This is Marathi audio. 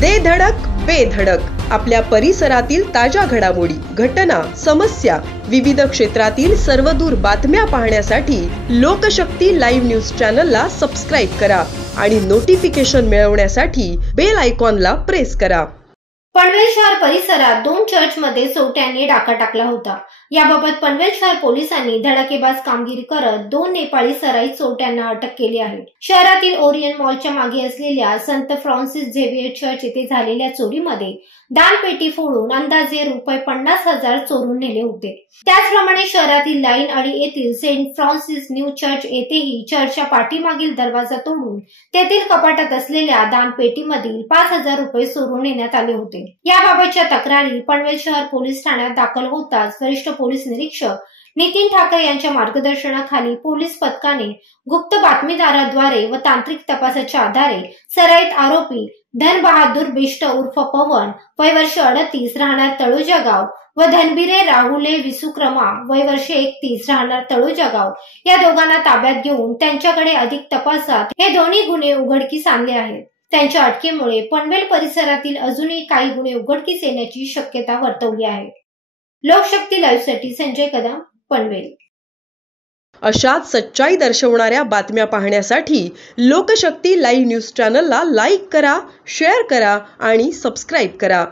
दे धडक बेधडक आपल्या परिसरातील ताज्या घडामोडी, घटना, समस्या, विविध क्षेत्रातील सर्वदूर बातम्या पाहण्यासाठी लोकशक्ती लाईव्ह न्यूज चॅनलला सबस्क्राईब करा आणि नोटिफिकेशन मिळवण्यासाठी बेल आयकॉनला प्रेस करा। पनवेल शहर परिसरात 2 चर्चमध्ये चोरट्यांनी डाका टाकला होता। याबाबत पनवेल शहर पोलिसांनी धडाकेबाज कामगिरी करत 2 नेपाळी सराईत चोरट्यांना अटक केली आहे। शहरातील ओरियन मॉलच्या मागे असलेल्या संत फ्रान्सिस झेवियर चर्च येथे झालेल्या चोरीमध्ये दानपेटी फोडून अंदाजे ₹50,000 चोरून नेले होते। त्याचप्रमाणे शहरातील लाईन अडी येथील सेंट फ्रान्सिस न्यू चर्च येथेही चर्चच्या पाठीमागील दरवाजा तोडून तेथील कपाटात असलेल्या दानपेटीमधील ₹5,000 चोरून नेण्यात आले होते। याबाबतच्या तक्रारी पनवेल शहर पोलीस ठाण्यात दाखल होताच वरिष्ठ पोलीस निरीक्षक नितीन ठाकरे यांच्या मार्गदर्शनाखाली पोलीस पथकाने गुप्त बातमीदाराद्वारे व तांत्रिक तपासाच्या आधारे सराईत आरोपी धन बहादूर बिष्ट उर्फ पवन वय वर्ष 38 राहणार तळोजा गाव व धनबिरे राहुले विसुक्रमा वय वर्ष 31 राहणार तळोजा गाव या दोघांना ताब्यात घेऊन त्यांच्याकडे अधिक तपासात हे दोन्ही गुन्हे उघडकीस आणले आहेत। त्यांच्या अटकेमुळे पनवेल परिसरातील अजूनही काही गुन्हे उघडकीस येण्याची शक्यता वर्तवली आहे। लोकशक्ती लाईव्ह साठी संजय कदम, पनवेल। अशाच सच्चाई दर्शवणाऱ्या बातम्या पाहण्यासाठी लोकशक्ती लाईव्ह न्यूज चॅनलला लाईक करा, शेअर करा आणि सबस्क्राईब करा।